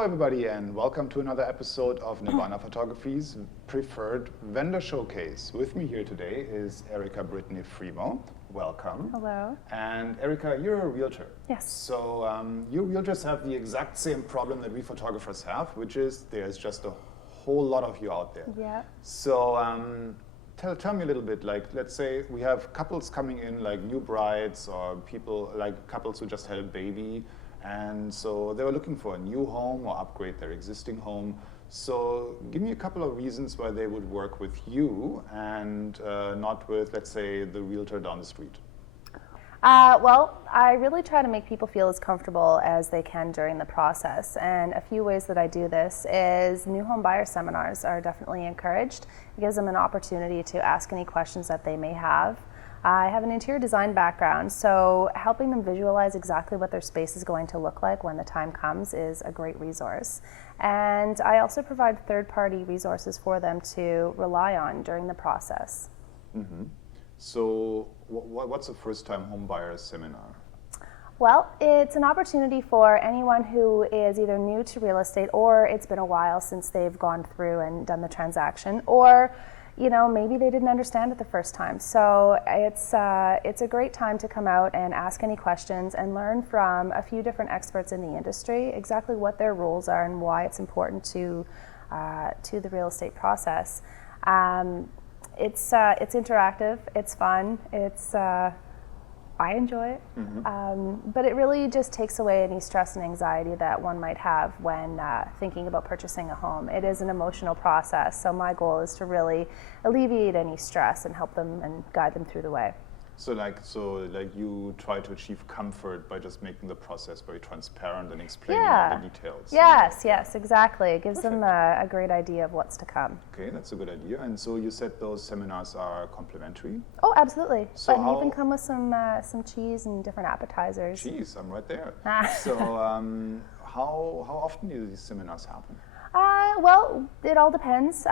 Hello everybody and welcome to another episode of Nirvana Photography's Preferred Vendor Showcase. With me here today is Erica Britney Fremeau. Welcome. Hello. And Erica, you're a realtor. Yes. So you realtors have the exact same problem that we photographers have, which is there's just a whole lot of you out there. Yeah. So tell me a little bit, like let's say we have couples coming in, like new brides or people like couples who just had a baby. And so they were looking for a new home or upgrade their existing home. So give me a couple of reasons why they would work with you and not with, let's say, the realtor down the street. Well, I really try to make people feel as comfortable as they can during the process. And a few ways that I do this is new home buyer seminars are definitely encouraged. It gives them an opportunity to ask any questions that they may have. I have an interior design background, so helping them visualize exactly what their space is going to look like when the time comes is a great resource. And I also provide third-party resources for them to rely on during the process. Mm-hmm. So what's a first-time home buyer seminar? Well, it's an opportunity for anyone who is either new to real estate or it's been a while since they've gone through and done the transaction, or maybe they didn't understand it the first time. So it's a great time to come out and ask any questions and learn from a few different experts in the industry exactly what their rules are and why it's important to the real estate process. It's interactive, it's fun, I enjoy it, but it really just takes away any stress and anxiety that one might have when thinking about purchasing a home. It is an emotional process, so my goal is to really alleviate any stress and help them and guide them through the way. So you try to achieve comfort by just making the process very transparent and explaining all the details. Yes, exactly. It gives Perfect. them a great idea of what's to come. Okay, that's a good idea. And so you said those seminars are complimentary? Oh, absolutely. So But even come with some cheese and different appetizers. Cheese, I'm right there. So how often do these seminars happen? Well, it all depends.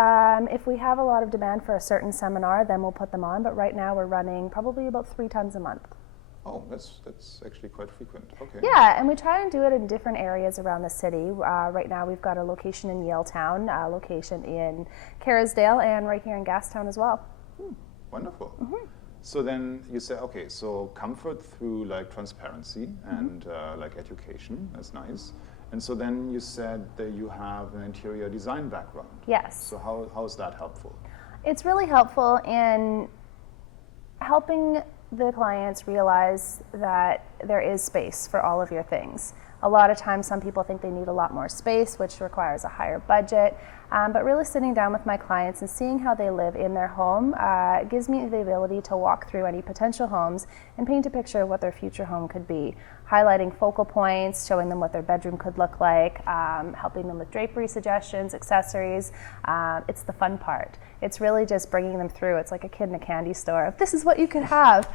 If we have a lot of demand for a certain seminar, then we'll put them on. But right now we're running probably about 3 times a month. Oh, that's actually quite frequent. Okay. Yeah, and we try and do it in different areas around the city. Right now we've got a location in Yaletown, a location in Kerrisdale, and right here in Gastown as well. Wonderful. So then you say, okay, so comfort through like transparency and like education, that's nice. And so then you said that you have an interior design background. Yes. So how is that helpful? It's really helpful in helping the clients realize that there is space for all of your things. A lot of times some people think they need a lot more space, which requires a higher budget, but really sitting down with my clients and seeing how they live in their home gives me the ability to walk through any potential homes and paint a picture of what their future home could be, highlighting focal points, showing them what their bedroom could look like, helping them with drapery suggestions, accessories. It's the fun part. It's really just bringing them through. It's like a kid in a candy store. This is what you could have.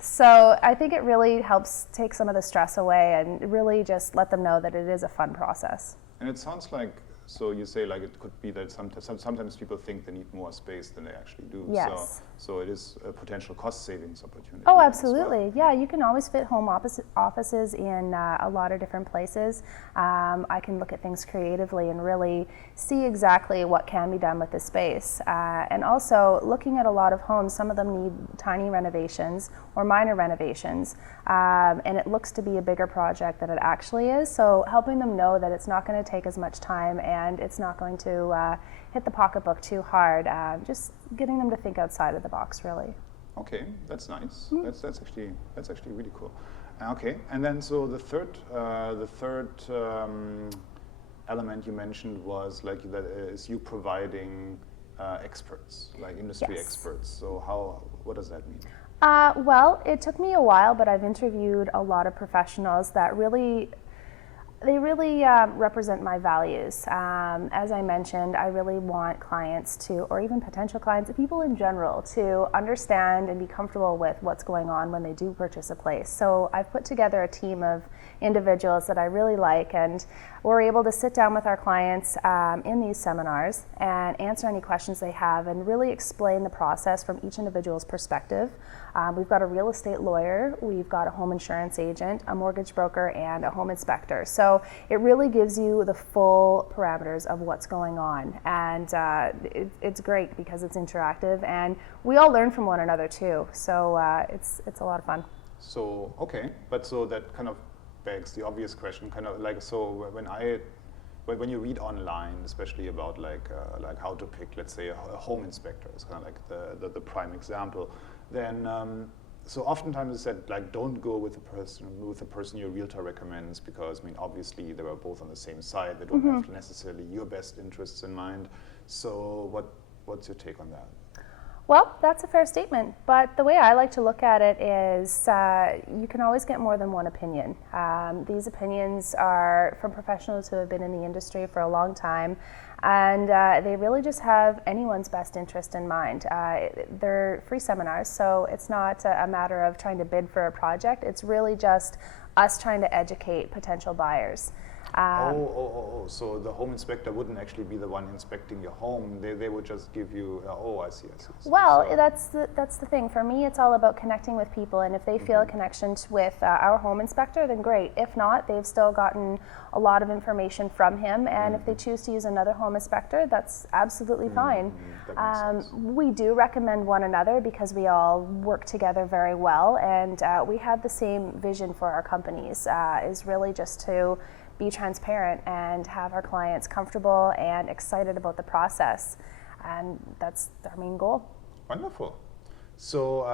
So I think it really helps take some of the stress away and really just let them know that it is a fun process. And it sounds like, so you say like it could be that sometimes people think they need more space than they actually do. Yes. So it is a potential cost savings opportunity. Oh, as absolutely. well. Yeah, you can always fit home offices in a lot of different places. I can look at things creatively and really see exactly what can be done with the space. And also looking at a lot of homes, some of them need tiny renovations or minor renovations, and it looks to be a bigger project than it actually is. So helping them know that it's not going to take as much time and it's not going to hit the pocketbook too hard, just getting them to think outside of the box, really. Okay, that's nice. That's actually really cool. Okay, and then so the third element you mentioned was like that is you providing experts, like industry Yes. experts. So what does that mean? Well, it took me a while, but I've interviewed a lot of professionals that really represent my values. As I mentioned, I really want clients to, or even potential clients, people in general, to understand and be comfortable with what's going on when they do purchase a place. So I've put together a team of individuals that I really like, and we're able to sit down with our clients in these seminars and answer any questions they have and really explain the process from each individual's perspective. We've got a real estate lawyer, we've got a home insurance agent, a mortgage broker, and a home inspector. So So it really gives you the full parameters of what's going on, and it's great because it's interactive, and we all learn from one another too. So it's a lot of fun. So, okay, but so that kind of begs the obvious question, kind of like, so when you read online, especially about like how to pick, let's say, a home inspector, is kind of like the prime example, then so oftentimes it's said, like, don't go with the person your realtor recommends, because I mean obviously they were both on the same side, they don't have necessarily your best interests in mind. So what's your take on that? Well, that's a fair statement, but the way I like to look at it is you can always get more than one opinion. These opinions are from professionals who have been in the industry for a long time, and they really just have anyone's best interest in mind. They're free seminars, so it's not a matter of trying to bid for a project. It's really just us trying to educate potential buyers. So the home inspector wouldn't actually be the one inspecting your home. They would just give you, I see. Well, so that's the thing. For me, it's all about connecting with people, and if they feel a connection with our home inspector, then great. If not, they've still gotten a lot of information from him, and if they choose to use another home inspector, that's absolutely fine. That makes sense. We do recommend one another because we all work together very well, and we have the same vision for our companies, is really just to be transparent and have our clients comfortable and excited about the process, and that's our main goal. Wonderful. So,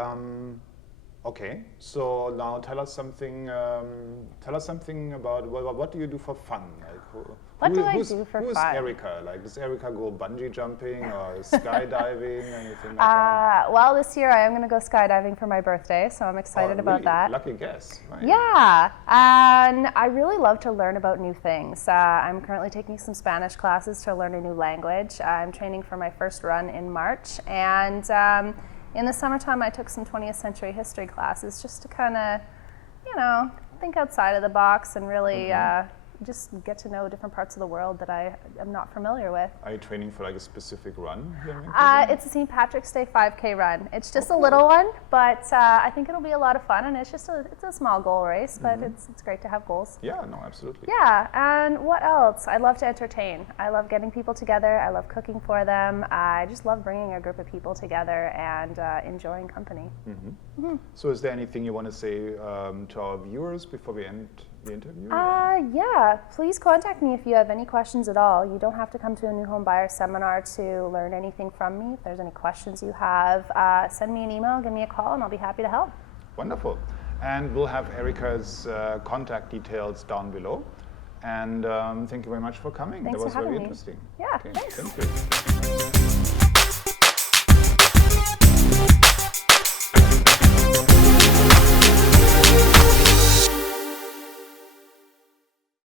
okay. So now tell us something. About what do you do for fun? Like, What do I do for fun? Who's Erica? Like, does Erica go bungee jumping or skydiving, anything like that? Well, this year I am going to go skydiving for my birthday, so I'm excited about really? that. Lucky guess. Right. Yeah, and I really love to learn about new things. I'm currently taking some Spanish classes to learn a new language. I'm training for my first run in March, and in the summertime I took some 20th century history classes just to kind of, think outside of the box and really just get to know different parts of the world that I am not familiar with. Are you training for like a specific run? It's a St. Patrick's Day 5K run. It's just a little one, but I think it'll be a lot of fun, and it's a small goal race, but it's great to have goals. Yeah, no, absolutely. Yeah, and what else? I love to entertain. I love getting people together. I love cooking for them. I just love bringing a group of people together and enjoying company. So is there anything you want to say to our viewers before we end the interview? Yeah, please contact me if you have any questions at all. You don't have to come to a new home buyer seminar to learn anything from me. If there's any questions you have, send me an email, give me a call, and I'll be happy to help. Wonderful. And we'll have Erica's contact details down below. And thank you very much for coming. Thanks that was for having very me. interesting. Yeah, Okay, thanks. thank you.